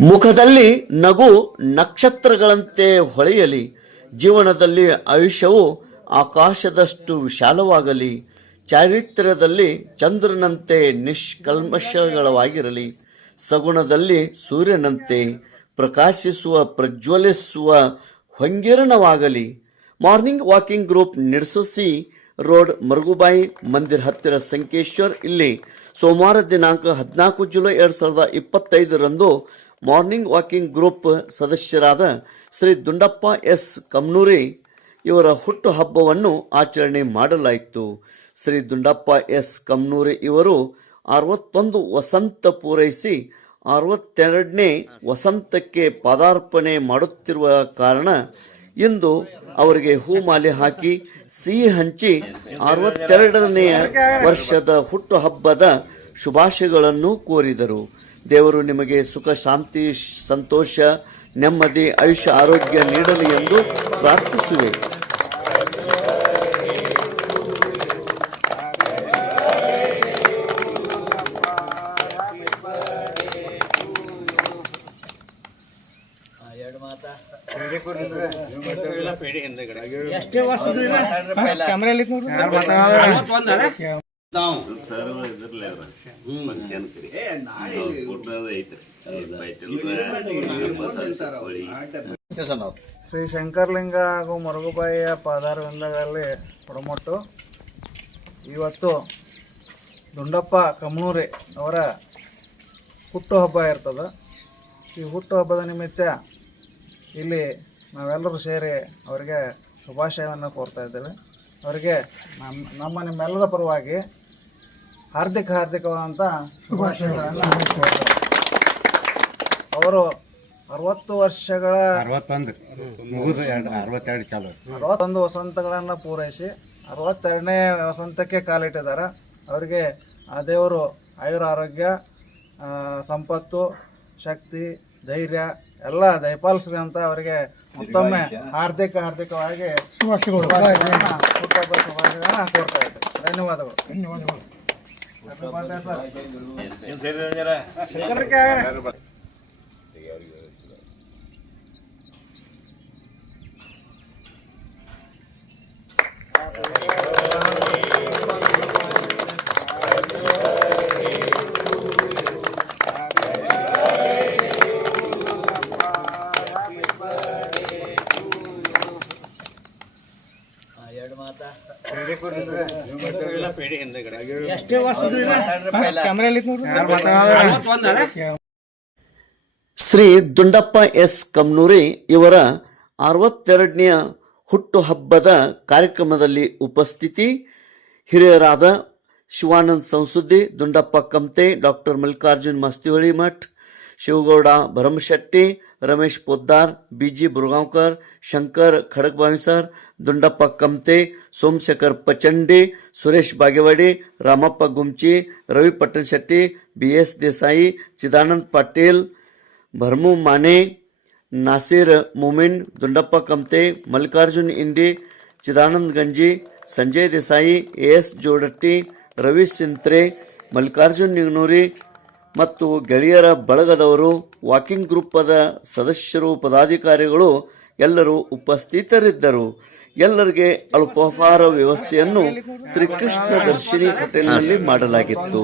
ಮುಖದಲ್ಲಿ ನಗು ನಕ್ಷತ್ರಗಳಂತೆ ಹೊಳೆಯಲಿ, ಜೀವನದಲ್ಲಿ ಆಯುಷ್ಯವು ಆಕಾಶದಷ್ಟು ವಿಶಾಲವಾಗಲಿ, ಚಾರಿತ್ರ್ಯದಲ್ಲಿ ಚಂದ್ರನಂತೆ ನಿಷ್ಕಲ್ಮಶಗಳವಾಗಿರಲಿ ಸಗುಣದಲ್ಲಿ ಸೂರ್ಯನಂತೆ ಪ್ರಕಾಶಿಸುವ, ಪ್ರಜ್ವಲಿಸುವ ಹೊಂಗಿರಣವಾಗಲಿ. ಮಾರ್ನಿಂಗ್ ವಾಕಿಂಗ್ ಗ್ರೂಪ್ ನಿರ್ಸಸಿ ರೋಡ್, ಮರುಗುಬಾಯಿ ಮಂದಿರ್ ಹತ್ತಿರ ಸಂಕೇಶ್ವರ್ ಇಲ್ಲಿ. ಸೋಮವಾರ ದಿನಾಂಕ ಹದಿನಾಲ್ಕು ಜುಲೈ ಎರಡು ಸಾವಿರದ ಇಪ್ಪತ್ತೈದರಂದು ಮಾರ್ನಿಂಗ್ ವಾಕಿಂಗ್ ಗ್ರೂಪ್ ಸದಸ್ಯರಾದ ಶ್ರೀ ದುಂಡಪ್ಪ ಎಸ್ ಕಮ್ನೂರಿ ಇವರ ಹುಟ್ಟು ಹಬ್ಬವನ್ನು ಆಚರಣೆ ಮಾಡಲಾಯಿತು. ಶ್ರೀ ದುಂಡಪ್ಪ ಎಸ್ ಕಮ್ನೂರಿ ಇವರು ಅರವತ್ತೊಂದು ವಸಂತ ಪೂರೈಸಿ ಅರವತ್ತೆರಡನೇ ವಸಂತಕ್ಕೆ ಪದಾರ್ಪಣೆ ಮಾಡುತ್ತಿರುವ ಕಾರಣ ಇಂದು ಅವರಿಗೆ ಹೂಮಾಲೆ ಹಾಕಿ ಸಿಹಿ ಹಂಚಿ ಅರವತ್ತೆರಡನೆಯ ವರ್ಷದ ಹುಟ್ಟುಹಬ್ಬದ ಶುಭಾಶಯಗಳನ್ನು ಕೋರಿದರು. ದೇವರು ನಿಮಗೆ ಸುಖ ಶಾಂತಿ ಸಂತೋಷ ನೆಮ್ಮದಿ ಆಯುಷ್ಯ ಆರೋಗ್ಯ ನೀಡಲಿ ಎಂದು ಪ್ರಾರ್ಥಿಸುವೆ. ಎಷ್ಟೇ ವರ್ಷದ ಕ್ಯಾಮ್ರಾ ನಾವು? ಶ್ರೀ ಶಂಕರ್ಲಿಂಗ ಹಾಗೂ ಮರುಗುಬಾಯಿಯ ಪಾದಾರವಿಂದಗಳಲ್ಲಿ ಪಡಮೊಟ್ಟು ಇವತ್ತು ದುಂಡಪ್ಪ ಕಮ್ನೂರಿ ಅವರ ಹುಟ್ಟುಹಬ್ಬ ಇರ್ತದೆ. ಈ ಹುಟ್ಟುಹಬ್ಬದ ನಿಮಿತ್ತ ಇಲ್ಲಿ ನಾವೆಲ್ಲರೂ ಸೇರಿ ಅವರಿಗೆ ಶುಭಾಶಯವನ್ನು ಕೋರ್ತಾ ಇದ್ದೇವೆ. ಅವರಿಗೆ ನಮ್ಮ ನಮ್ಮ ನಿಮ್ಮೆಲ್ಲರ ಪರವಾಗಿ ಹಾರ್ದಿಕ ಹಾರ್ದಿಕವಾದಂಥ ಶುಭಾಶಯಗಳನ್ನು ಅವರು ಅರವತ್ತು ವರ್ಷಗಳ ಅರವತ್ತೊಂದು. ಮುಗಿದು ಎರಡು ಅರವತ್ತೆರಡು ಚಾಲು. ಅರವತ್ತೊಂದು ವಸಂತಗಳನ್ನು ಪೂರೈಸಿ ಅರವತ್ತೆರಡನೇ ವಸಂತಕ್ಕೆ ಕಾಲಿಟ್ಟಿದ್ದಾರೆ. ಅವರಿಗೆ ಆ ದೇವರು ಆಯುರ ಆರೋಗ್ಯ ಸಂಪತ್ತು ಶಕ್ತಿ ಧೈರ್ಯ ಎಲ್ಲ ದಯಪಾಲಿಸಲಿ ಅಂತ ಅವರಿಗೆ ಮತ್ತೊಮ್ಮೆ ಹಾರ್ದಿಕ ಹಾರ್ದಿಕವಾಗಿ ಶುಭಾಶಯಗಳು. ಕೋರ್ತಾ ಇದ್ದೇವೆ ಧನ್ಯವಾದಗಳು. ಧನ್ಯವಾದಗಳು. ശേഖർ ಶ್ರೀ ದುಂಡಪ್ಪ ಎಸ್ ಕಮ್ನೂರಿ ಇವರ ಅರವತ್ತೆರಡನೆಯ ಹುಟ್ಟುಹಬ್ಬದ ಕಾರ್ಯಕ್ರಮದಲ್ಲಿ ಉಪಸ್ಥಿತಿ. ಹಿರಿಯರಾದ Shivanand Sansuddi Dundappa Kamte doctor Mallikarjun Mastiholi Math Shivagouda Bharamshetti Ramesh Poddar B G Burgaonkar Shankar Khadakbavisar Dundappa Kamte Somshekhar Pachande Suresh Bagewade Ramappa Gumche Ravi Patanshetti B S Desai Chidanand Patil Bharamu Mane Nasir Momin Dundappa Kamte Mallikarjun Inde Chidanand Ganji Sanjay Desai A S Jodatti Ravi Sintre Mallikarjun Nignori ಮತ್ತು ಗೆಳೆಯರ ಬಳಗದವರು walking ಗ್ರೂಪದ ಸದಸ್ಯರು, ಪದಾಧಿಕಾರಿಗಳು ಎಲ್ಲರೂ ಉಪಸ್ಥಿತರಿದ್ದರು. ಎಲ್ಲರಿಗೆ ಅಲ್ಪಾಹಾರ ವ್ಯವಸ್ಥೆಯನ್ನು ಶ್ರೀಕೃಷ್ಣ ದರ್ಶಿನಿ ಹೋಟೆಲ್ನಲ್ಲಿ ಮಾಡಲಾಗಿತ್ತು.